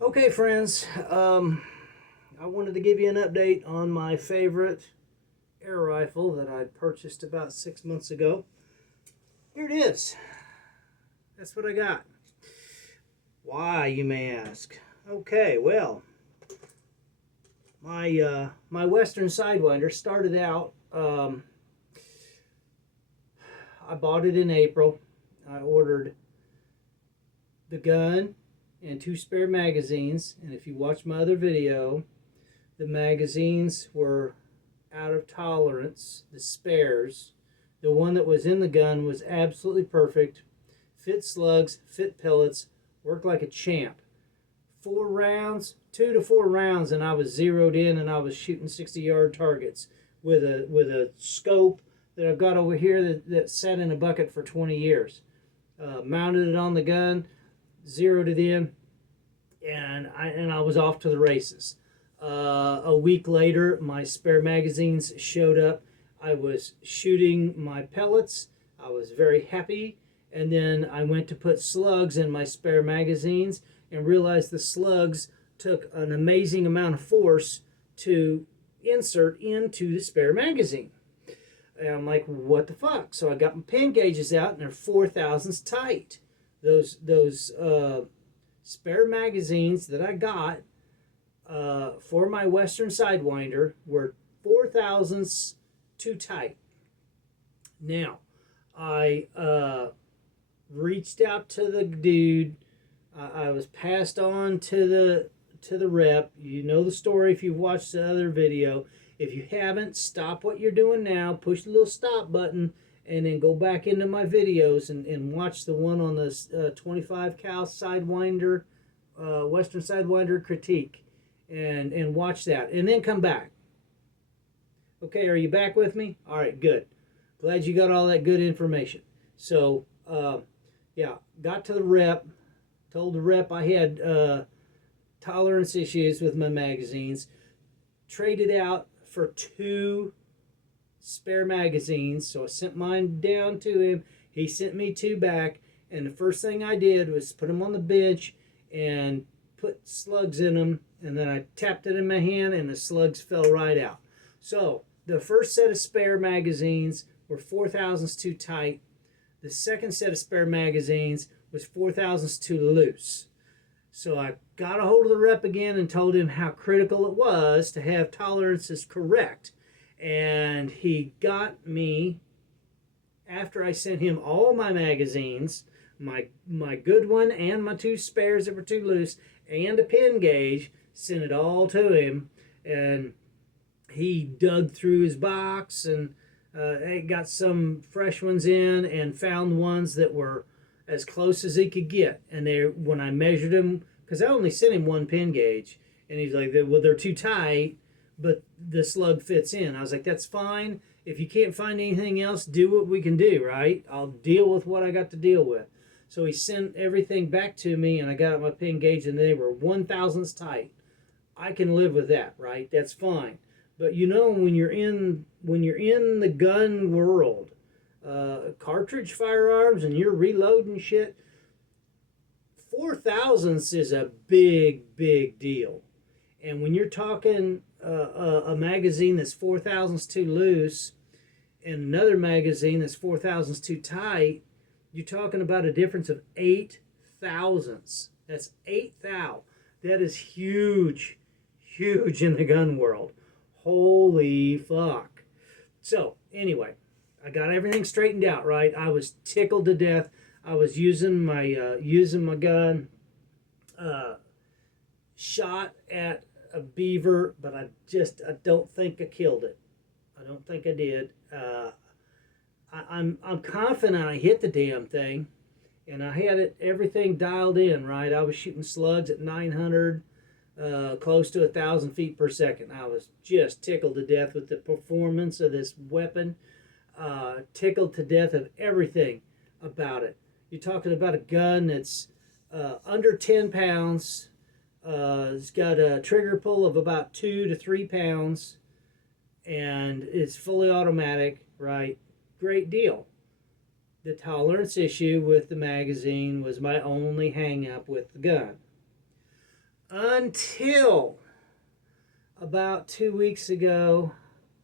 Okay, friends, I wanted to give you an update on my favorite air rifle that I purchased about 6 months ago. Here it is. That's what I got. Why, you may ask? Okay, well, my Western Sidewinder started out. I bought it in April. I ordered the gun and two spare magazines, and if you watch my other video, the magazines were out of tolerance, the spares. The one that was in the gun was absolutely perfect, fit slugs, fit pellets, worked like a champ. 4 rounds, 2 to 4 rounds, and I was zeroed in, and I was shooting 60-yard targets with a scope that I've got over here that sat in a bucket for 20 years. Mounted it on the gun, zeroed it in, and I was off to the races. A week later, my spare magazines showed up. I was shooting my pellets. I was very happy. And then I went to put slugs in my spare magazines and realized the slugs took an amazing amount of force to insert into the spare magazine. And I'm like, what the fuck? So I got my pin gauges out, and they're 4 thousandths tight. Those spare magazines that I got for my Western Sidewinder were 4 thousandths too tight. Now, I reached out to the dude. I was passed on to the rep. You know the story if you've watched the other video. If you haven't, stop what you're doing now, push the little stop button, and then go back into my videos and watch the one on the 25 cal Sidewinder, Western Sidewinder critique, and watch that, and then come back. Okay, are you back with me? All right, good. Glad you got all that good information. So, yeah, got to the rep, told the rep I had tolerance issues with my magazines, traded out for 2 spare magazines. So I sent mine down to him. He sent me 2 back, and the first thing I did was put them on the bench and put slugs in them, and then I tapped it in my hand, and the slugs fell right out. So the first set of spare magazines were 4 thousandths too tight. The second set of spare magazines was 4 thousandths too loose. So I got a hold of the rep again and told him how critical it was to have tolerances correct. And he got me, after I sent him all my magazines, my good one and my 2 spares that were too loose, and a pin gauge, sent it all to him. And he dug through his box and got some fresh ones in and found ones that were as close as he could get. And when I measured them, because I only sent him 1 pin gauge, and he's like, well, they're too tight, but the slug fits in. I was like, that's fine. If you can't find anything else, do what we can do, right? I'll deal with what I got to deal with. So he sent everything back to me, and I got my pin gauge, and they were 1 thousandths tight. I can live with that, right? That's fine. But you know, when you're in the gun world, cartridge firearms, and you're reloading shit, 4 thousandths is a big deal. And when you're talking a magazine that's 4 thousandths too loose and another magazine that's 4 thousandths too tight, you're talking about a difference of 8 thousandths. That's 8 thou. That is huge in the gun world. Holy fuck. So anyway, I got everything straightened out, right? I was tickled to death. I was using my gun, shot at a beaver, but I don't think I killed it. I don't think I did. I'm confident I hit the damn thing, and I had everything dialed in, right? I was shooting slugs at 900, close to 1,000 feet per second. I was just tickled to death with the performance of this weapon. Tickled to death of everything about it. You're talking about a gun that's under 10 pounds. It's got a trigger pull of about 2 to 3 pounds, and it's fully automatic, right? Great deal. The tolerance issue with the magazine was my only hang up with the gun. Until about 2 weeks ago,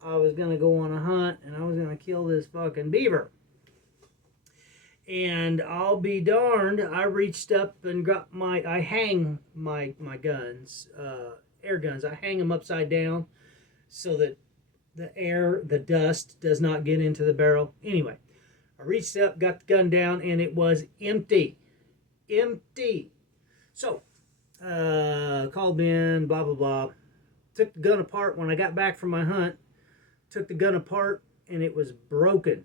I was going to go on a hunt and I was going to kill this fucking beaver. And I'll be darned, I reached up and got I hang my guns, air guns. I hang them upside down so that the dust does not get into the barrel. Anyway, I reached up, got the gun down, and it was empty. Empty. So, called in, blah, blah, blah. Took the gun apart when I got back from my hunt. Took the gun apart, and it was broken.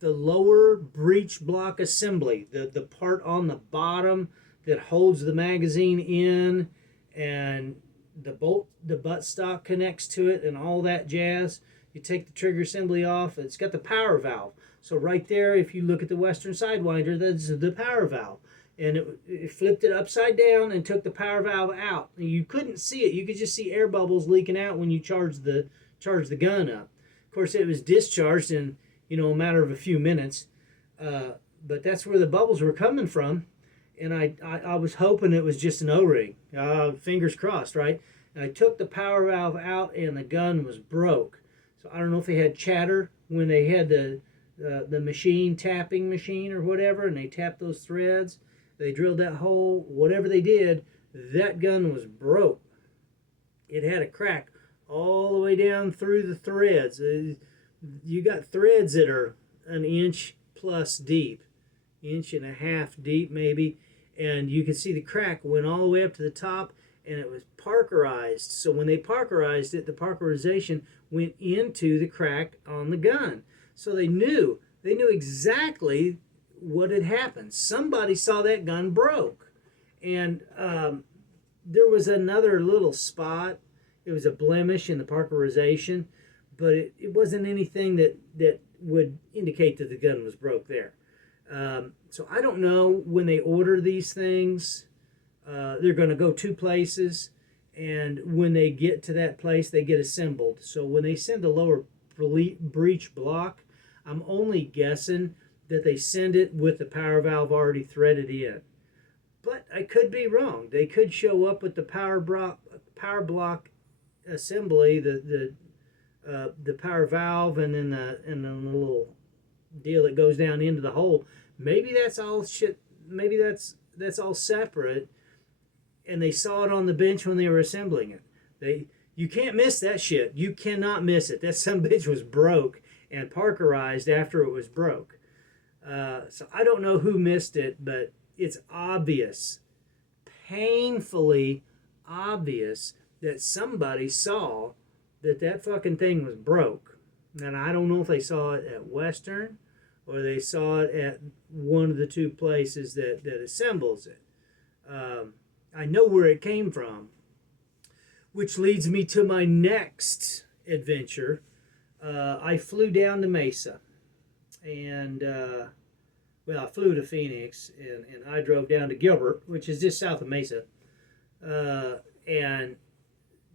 The lower breech block assembly, the part on the bottom that holds the magazine in, and the buttstock connects to it and all that jazz. You take the trigger assembly off, it's got the power valve. So right there, if you look at the Western Sidewinder, that's the power valve. And it flipped it upside down and took the power valve out. And you couldn't see it. You could just see air bubbles leaking out when you charged the gun up. Of course, it was discharged in a matter of a few minutes. But that's where the bubbles were coming from. And I was hoping it was just an O-ring. Fingers crossed, right? And I took the power valve out and the gun was broke. So I don't know if they had chatter when they had the tapping machine or whatever, and they tapped those threads. They drilled that hole. Whatever they did, that gun was broke. It had a crack all the way down through the threads. You got threads that are an inch plus deep, inch and a half deep maybe, and you can see the crack went all the way up to the top, and it was parkerized. So when they parkerized it, the parkerization went into the crack on the gun. So they knew exactly what had happened. Somebody saw that gun broke, and there was another little spot. It was a blemish in the parkerization, but it wasn't anything that would indicate that the gun was broke there. So I don't know when they order these things. They're going to go two places, and when they get to that place, they get assembled. So when they send the lower breech block, I'm only guessing that they send it with the power valve already threaded in. But I could be wrong. They could show up with the power block assembly, the power valve, and then the little deal that goes down into the hole. Maybe that's all shit. Maybe that's all separate, and they saw it on the bench when they were assembling it. You can't miss that shit. You cannot miss it. That sumbitch was broke and parkerized after it was broke. So I don't know who missed it, but it's obvious, painfully obvious, that somebody saw that fucking thing was broke. And I don't know if they saw it at Western or they saw it at one of the two places that assembles it. I know where it came from, which leads me to my next adventure. I flew down to Mesa, and I flew to Phoenix, and I drove down to Gilbert, which is just south of Mesa, and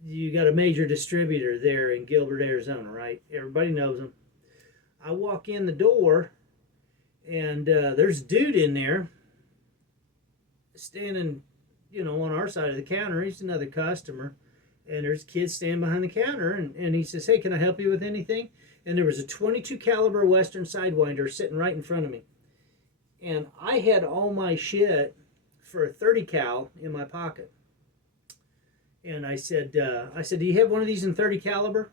you got a major distributor there in Gilbert, Arizona, right? Everybody knows them. I walk in the door, and there's a dude in there standing, on our side of the counter. He's another customer, and there's kids standing behind the counter, and he says, "Hey, can I help you with anything?" And there was a 22 caliber Western Sidewinder sitting right in front of me. And I had all my shit for a 30 cal in my pocket. And I said, "Do you have one of these in 30 caliber?"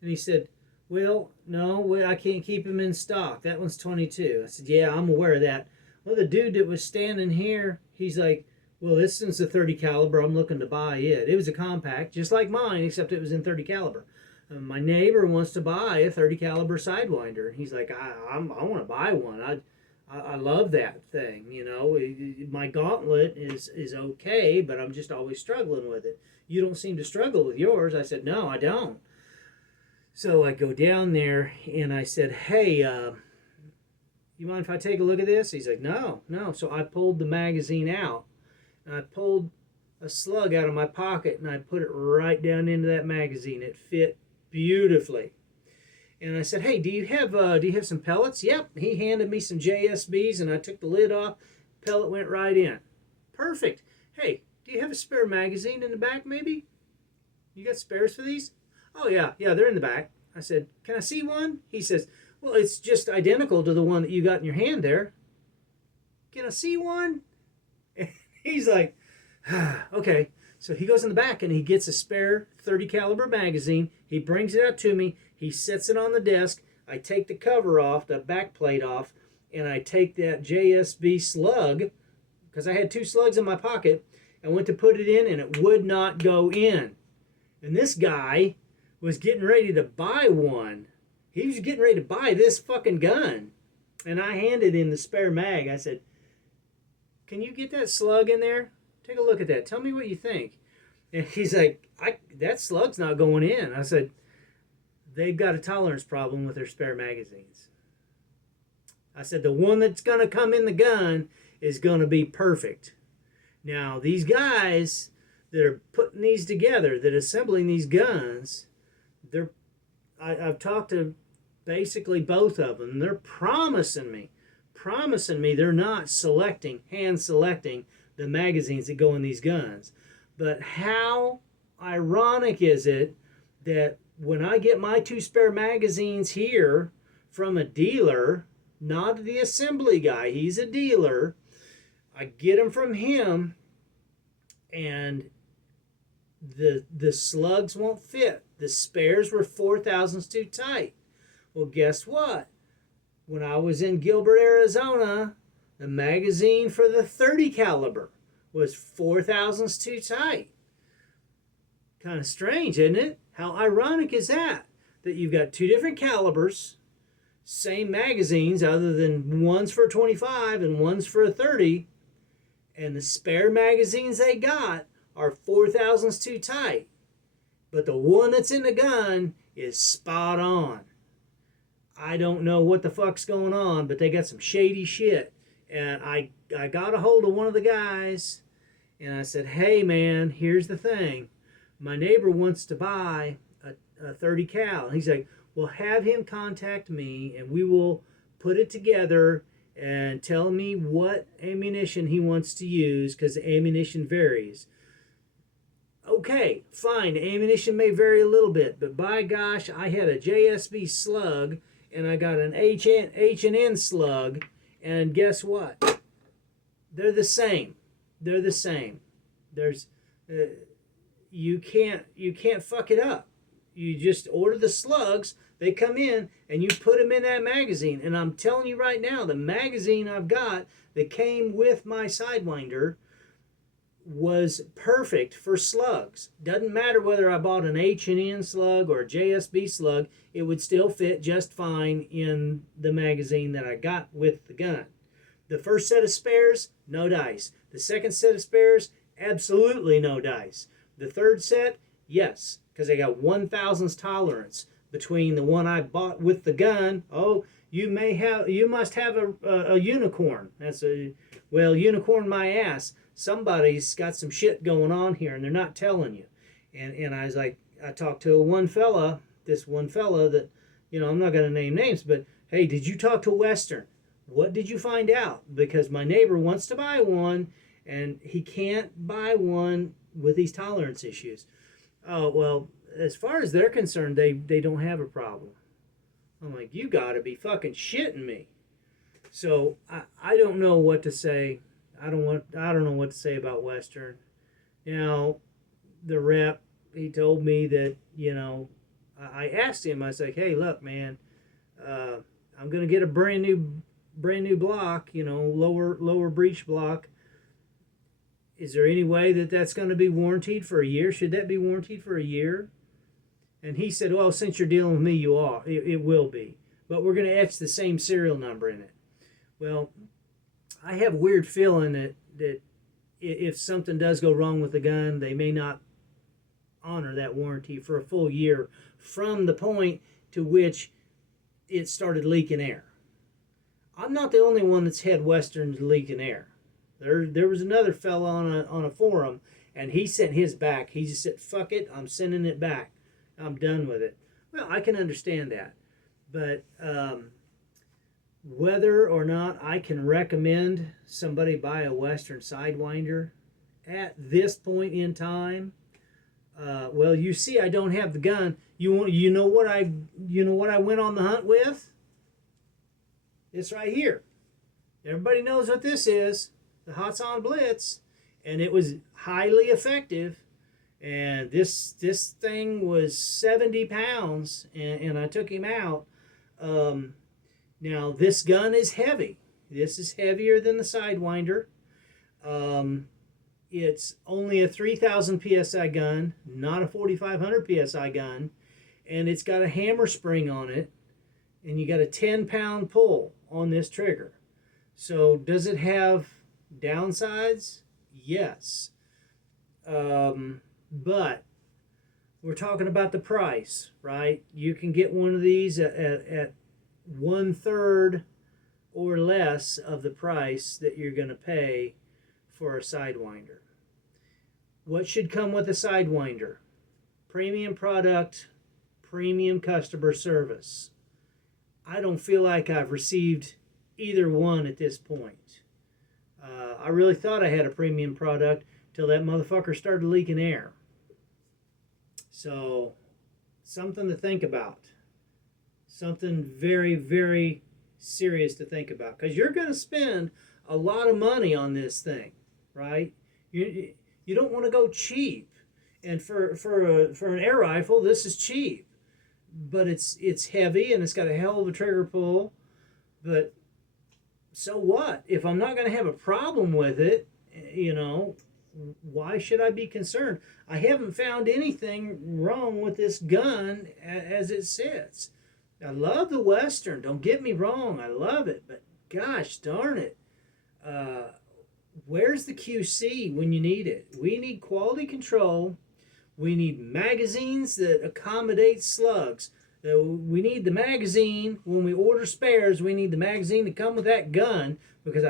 And he said, "Well, no, I can't keep them in stock. That one's 22. I said, "Yeah, I'm aware of that." Well, the dude that was standing here, he's like, "Well, this is a 30 caliber. I'm looking to buy it." It was a compact, just like mine, except it was in 30 caliber. My neighbor wants to buy a 30 caliber Sidewinder. He's like, I want to buy one. I love that thing, My gauntlet is okay, but I'm just always struggling with it. You don't seem to struggle with yours. I said, "No, I don't." So I go down there and I said, "Hey, you mind if I take a look at this?" He's like, No. So I pulled the magazine out, and I pulled a slug out of my pocket, and I put it right down into that magazine. It fit beautifully. And I said, "Hey, do you have some pellets?" Yep. He handed me some JSBs, and I took the lid off. Pellet went right in. Perfect. Hey, do you have a spare magazine in the back maybe? You got spares for these? Oh, yeah, they're in the back. I said, can I see one? He says, well, it's just identical to the one that you got in your hand there. Can I see one? And he's like, okay. So he goes in the back and he gets a spare 30 caliber magazine. He brings it out to me. He sets it on the desk. I take the cover off, the back plate off, and I take that JSB slug, because I had 2 slugs in my pocket, and went to put it in, and it would not go in. And this guy was getting ready to buy one. He was getting ready to buy this fucking gun. And I handed him the spare mag. I said, can you get that slug in there? Take a look at that. Tell me what you think. And he's like, that slug's not going in. I said, they've got a tolerance problem with their spare magazines. I said, the one that's going to come in the gun is going to be perfect. Now, these guys that are putting these together, that are assembling these guns, I've talked to basically both of them. They're promising me they're not hand selecting the magazines that go in these guns. But how ironic is it that when I get my 2 spare magazines here from a dealer, not the assembly guy, he's a dealer, I get them from him, and the slugs won't fit. The spares were 4 thousandths too tight. Well, guess what? When I was in Gilbert, Arizona, the magazine for the 30 caliber was 4 thousandths too tight. Kind of strange, isn't it? How ironic is that? That you've got 2 different calibers, same magazines, other than one's for a 25 and one's for a 30, and the spare magazines they got are 4 thousandths too tight. But the one that's in the gun is spot on. I don't know what the fuck's going on, but they got some shady shit. And I got a hold of one of the guys, and I said, hey man, here's the thing. My neighbor wants to buy a 30 cal. And he's like, well, have him contact me, and we will put it together and tell me what ammunition he wants to use, because the ammunition varies. Okay, fine, the ammunition may vary a little bit, but by gosh, I had a JSB slug, and I got an H&N slug, and guess what? They're the same. They're the same. You can't fuck it up. You just order the slugs, they come in, and you put them in that magazine. And I'm telling you right now, the magazine I've got that came with my Sidewinder was perfect for slugs. Doesn't matter whether I bought an H&N slug or a JSB slug, it would still fit just fine in the magazine that I got with the gun. The first set of spares, no dice. The second set of spares, absolutely no dice. The third set, yes, because I got 1 thousandths tolerance between the one I bought with the gun. Oh, you must have a unicorn. Unicorn my ass. Somebody's got some shit going on here, and they're not telling you. And I was like, I talked to this one fella that, I'm not going to name names, but hey, did you talk to Western? What did you find out? Because my neighbor wants to buy one, and he can't buy one with these tolerance issues. Oh, well, as far as they're concerned, they don't have a problem. I'm like, you got to be fucking shitting me. So I don't know what to say. I don't know what to say about Western. The rep, he told me that, I asked him, I was like, hey, look, man, I'm going to get a brand new block, lower breech block. Is there any way that that's going to be warranted for a year? Should that be warranted for a year? And he said, well, since you're dealing with me, it will be. But we're going to etch the same serial number in it. Well, I have a weird feeling that if something does go wrong with the gun, they may not honor that warranty for a full year from the point to which it started leaking air. I'm not the only one that's had Westerns leaking air. There was another fella on a forum, and he sent his back. He just said, fuck it, I'm sending it back. I'm done with it. Well, I can understand that. But whether or not I can recommend somebody buy a Western Sidewinder, at this point in time. Well, you see, I don't have the gun. You know what I went on the hunt with? It's right here. Everybody knows what this is, the Hatsan Blitz, and it was highly effective. And this thing was 70 pounds, and I took him out. Now, this gun is heavy. This is heavier than the Sidewinder. It's only a 3,000 PSI gun, not a 4,500 PSI gun. And it's got a hammer spring on it. And you got a 10-pound pull on this trigger. So does it have downsides? Yes. But we're talking about the price, right? You can get one of these at 1/3 or less of the price that you're going to pay for a Sidewinder. What should come with a Sidewinder? Premium product, premium customer service. I don't feel like I've received either one at this point. I really thought I had a premium product till that motherfucker started leaking air. So, something to think about. Something very, very serious to think about. Because you're going to spend a lot of money on this thing, right? You don't want to go cheap. And for an air rifle, this is cheap. But it's heavy and it's got a hell of a trigger pull. But so what? If I'm not going to have a problem with it, why should I be concerned? I haven't found anything wrong with this gun as it sits. I love the Western. Don't get me wrong. I love it. But gosh darn it. Where's the QC when you need it? We need quality control. We need magazines that accommodate slugs. We need the magazine. When we order spares, we need the magazine to come with that gun. Because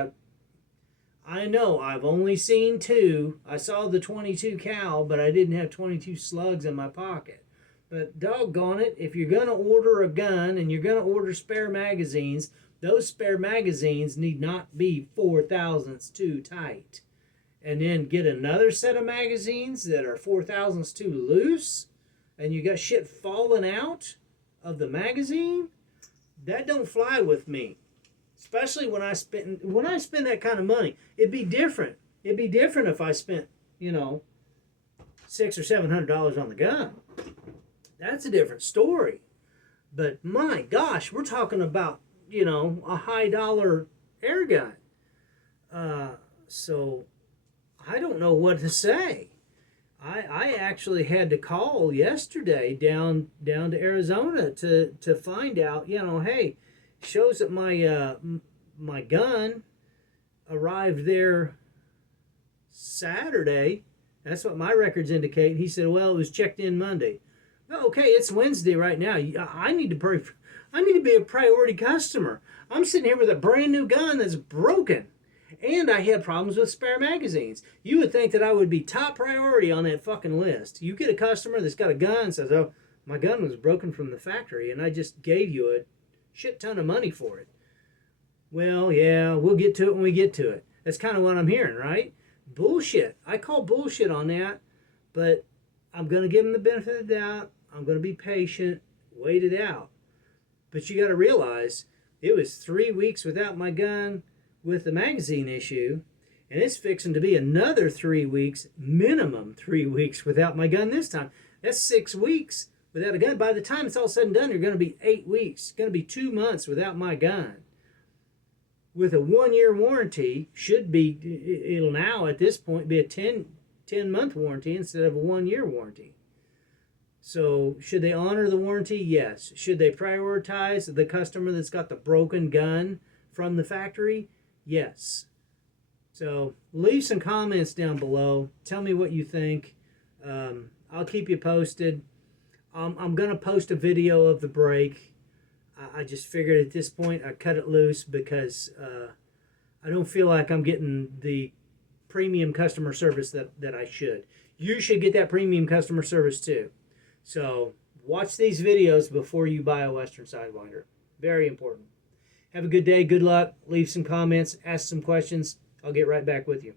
I know I've only seen 2. I saw the 22 cal, but I didn't have 22 slugs in my pocket. But doggone it, if you're going to order a gun and you're going to order spare magazines, those spare magazines need not be 4 thousandths too tight. And then get another set of magazines that are 4 thousandths too loose, and you got shit falling out of the magazine. That don't fly with me. Especially when I spend that kind of money. It'd be different. It'd be different if I spent, $600 or $700 on the gun. That's a different story. But my gosh, we're talking about, a high dollar air gun. So I don't know what to say. I actually had to call yesterday down to Arizona to find out, hey, shows that my gun arrived there Saturday. That's what my records indicate. He said, well, it was checked in Monday. Okay, it's Wednesday right now. I need to be a priority customer. I'm sitting here with a brand new gun that's broken. And I had problems with spare magazines. You would think that I would be top priority on that fucking list. You get a customer that's got a gun and says, oh, my gun was broken from the factory and I just gave you a shit ton of money for it. Well, yeah, we'll get to it when we get to it. That's kind of what I'm hearing, right? Bullshit. I call bullshit on that, but I'm going to give them the benefit of the doubt. I'm going to be patient, wait it out. But you got to realize it was 3 weeks without my gun with the magazine issue, and it's fixing to be another 3 weeks, minimum 3 weeks without my gun this time. That's 6 weeks without a gun. By the time it's all said and done, you're going to be 8 weeks. It's going to be 2 months without my gun. With a 1-year warranty, it'll now at this point be a 10-month warranty instead of a 1-year warranty. So should they honor the warranty? Yes. Should they prioritize the customer that's got the broken gun from the factory? Yes. So leave some comments down below. Tell me what you think. I'll keep you posted. I'm going to post a video of the break. I just figured at this point I'd cut it loose because I don't feel like I'm getting the premium customer service that I should. You should get that premium customer service too. So watch these videos before you buy a Western Sidewinder. Very important. Have a good day. Good luck. Leave some comments. Ask some questions. I'll get right back with you.